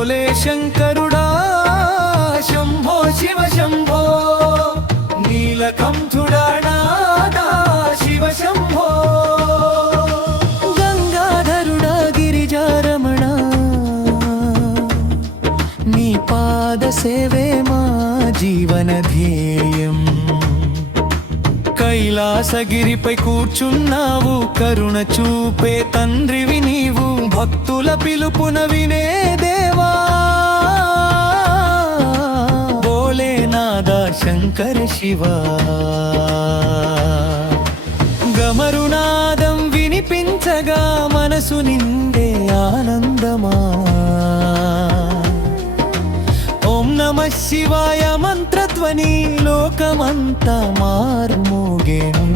బోలే శంకరుడా శంభో శివ శంభో నీలకంఠుడా నాదా శివ శంభో గంగాధరుడా గిరిజారమణ నీ పాద సేవే మా జీవన ధ్యేయం కైలాసగిరిపై కూర్చున్నావు కరుణ చూపే తండ్రివి నీవు భక్తుల పిలుపున వినే దేవా భోలేనాథ శంకర శివ గమరునాదం వినిపించగా మనసు నిండే ఆనందమా ఓం నమః శివాయ మంత్రధ్వని లోకమంతా మార్మోగెను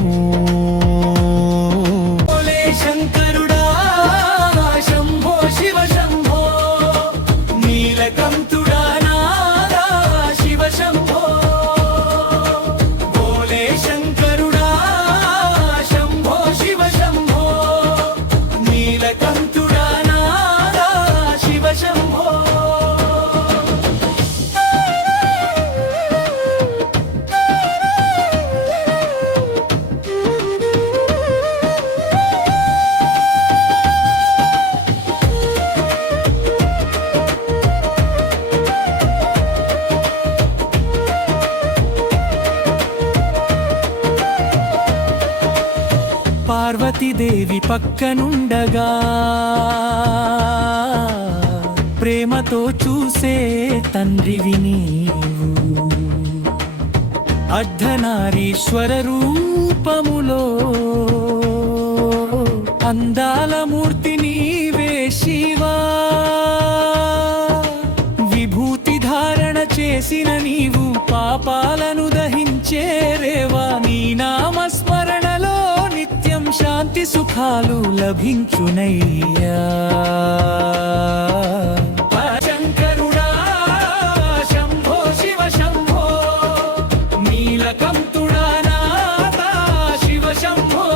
భోలే శంకరుడా శంభో శివ శంభో నీలకంఠుడా నాదా శివ శంభో భోలే శంకరుడా శంభో శివ శంభో నీలకంఠుడా నాదా శివ శంభో పార్వతీదేవి పక్కనుండగా ప్రేమతో చూసే తండ్రివి నీవు అర్ధనారీశ్వర రూపములో అందాల మూర్తి నీవే శివా విభూతి ధారణ చేసిన నీవు పాపాలను దహించే రేవా నీ నామస్మరణలో నిత్యం శాంతి సుఖాలు లభించునయ్యా శంకరుడా శంభో శివ శంభో నీలకంఠుడా నాదా శివ శంభో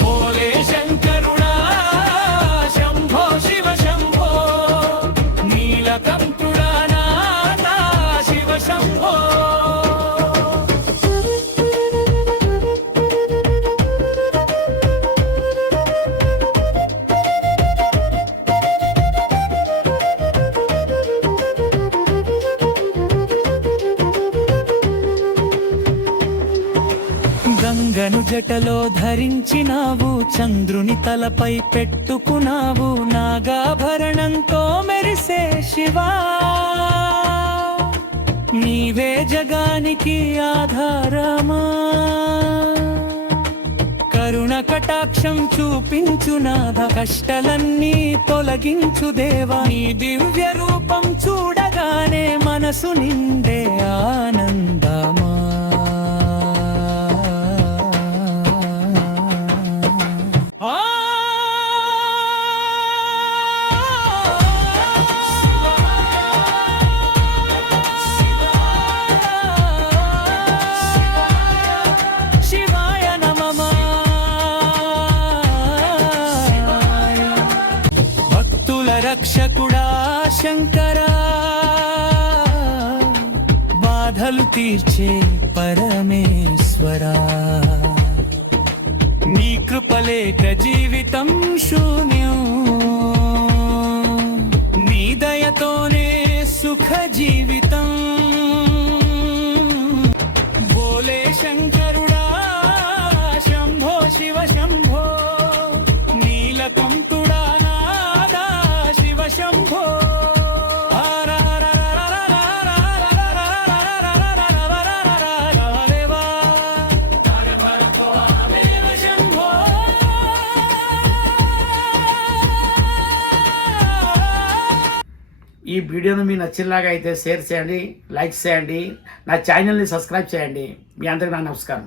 భోలే శంకరుడా శంభో శివ శంభో నీలకంఠుడా నాదా శివ శంభో గంగను జటలో ధరించినావు చంద్రుని తలపై పెట్టుకున్నావు నాగాభరణంతో మెరిసే శివా నీవే జగానికి ఆధారమా కరుణ కటాక్షం చూపించు నాథ కష్టాలన్నీ తొలగించు దేవా నీ దివ్య రూపం చూడగానే మనసు నిండే ఆనందమా రక్షకుడా శంకరా బాధలు తీర్చే పరమేశ్వరా నీ కృపలేక జీవితం శూన్యం నీ దయతోనే సుఖ జీవితం భోలే శంకరుడా శంభో శివ శంభో నీలకంఠుడా నాదా శివ శంభో ఈ వీడియోను మీకు నచ్చినలాగా అయితే షేర్ చేయండి, లైక్ చేయండి, నా ఛానల్ని సబ్స్క్రైబ్ చేయండి. మీ అందరికీ నా నమస్కారం.